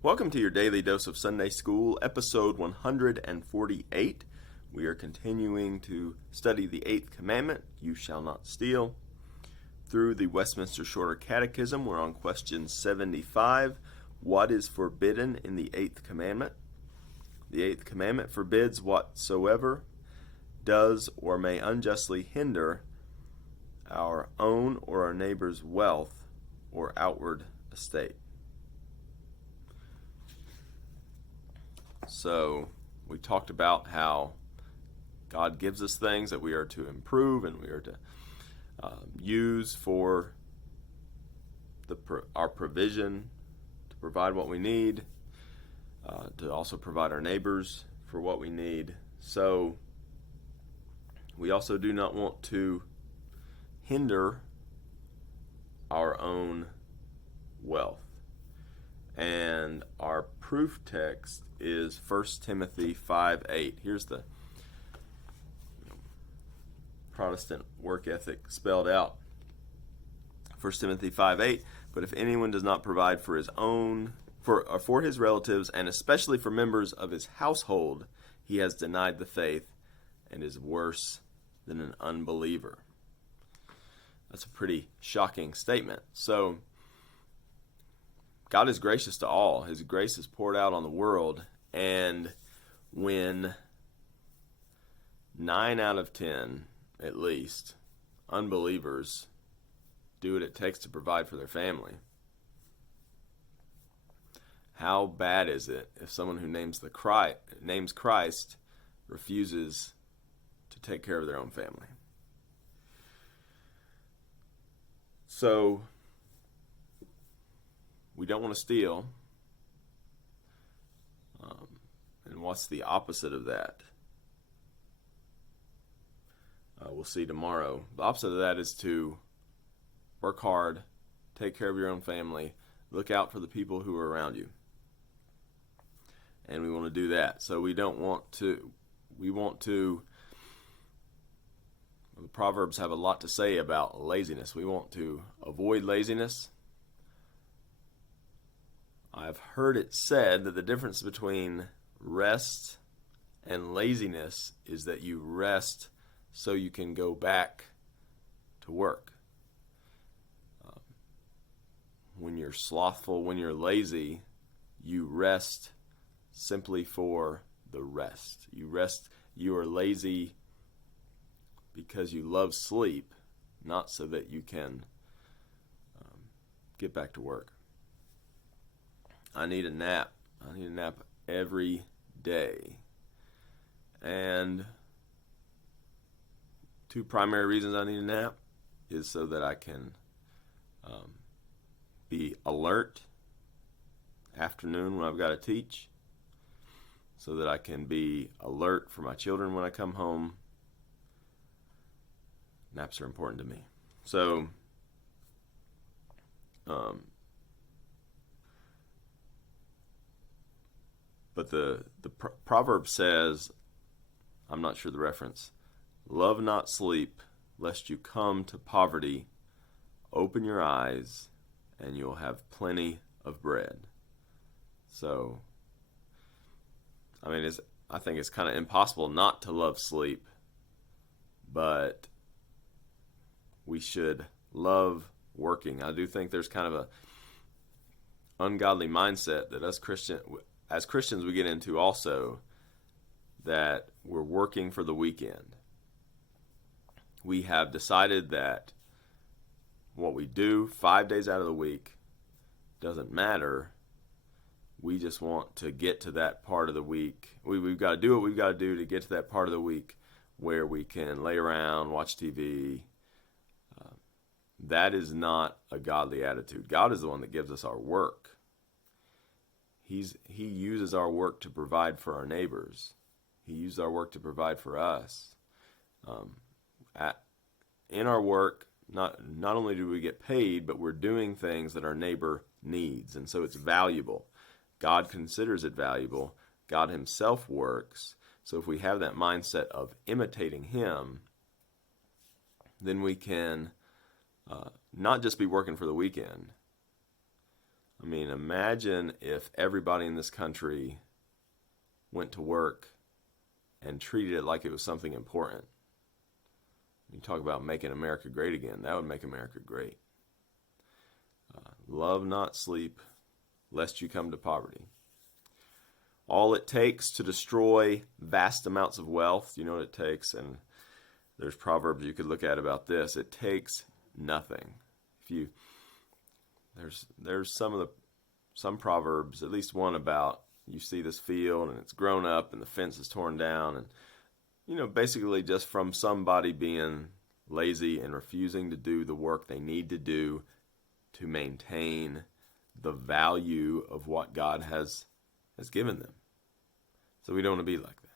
Welcome to your Daily Dose of Sunday School, episode 148. We are continuing to study the 8th Commandment, you shall not steal. Through the Westminster Shorter Catechism, we're on question 75. What is forbidden in the 8th Commandment? The 8th Commandment forbids whatsoever does or may unjustly hinder our own or our neighbor's wealth or outward estate. So we talked about how God gives us things that we are to improve and we are to use for our provision, to provide what we need, to also provide our neighbors for what we need. So we also do not want to hinder our own wealth. And our proof text is 1 Timothy 5:8. Here's the Protestant work ethic spelled out. 1 Timothy 5:8. But if anyone does not provide for his own, for his relatives, and especially for members of his household, he has denied the faith and is worse than an unbeliever. That's a pretty shocking statement. So God is gracious to all. His grace is poured out on the world. And when 9 out of 10, at least, unbelievers do what it takes to provide for their family, how bad is it if someone who names Christ refuses to take care of their own family? So we don't want to steal. And what's the opposite of that? We'll see tomorrow. The opposite of that is to work hard, take care of your own family, look out for the people who are around you. And we want to do that. So we want to, the Proverbs have a lot to say about laziness. We want to avoid laziness. I've heard it said that the difference between rest and laziness is that you rest so you can go back to work. When you're slothful, when you're lazy, you rest simply for the rest. You are lazy because you love sleep, not so that you can get back to work. I need a nap. I need a nap every day. And 2 primary reasons I need a nap is so that I can be alert afternoon when I've got to teach, so that I can be alert for my children when I come home. Naps are important to me. So but the proverb says, I'm not sure the reference, love not sleep, lest you come to poverty. Open your eyes, and you'll have plenty of bread. So, I mean, I think it's kind of impossible not to love sleep, but we should love working. I do think there's kind of a ungodly mindset that as Christians we get into also, that we're working for the weekend. We have decided that what we do 5 days out of the week doesn't matter. We just want to get to that part of the week. We've got to do what we've got to do to get to that part of the week where we can lay around, watch TV. That is not a godly attitude. God is the one that gives us our work. He uses our work to provide for our neighbors. He used our work to provide for us. In our work, not only do we get paid, but we're doing things that our neighbor needs, and so it's valuable. God considers it valuable. God himself works. So if we have that mindset of imitating him, then we can not just be working for the weekend, I mean, imagine if everybody in this country went to work and treated it like it was something important. You talk about making America great again. That would make America great. Love not sleep, lest you come to poverty. All it takes to destroy vast amounts of wealth, you know what it takes? And there's proverbs you could look at about this. It takes nothing. There's some proverbs, at least one about you see this field and it's grown up and the fence is torn down, and basically just from somebody being lazy and refusing to do the work they need to do to maintain the value of what God has given them. So we don't want to be like that.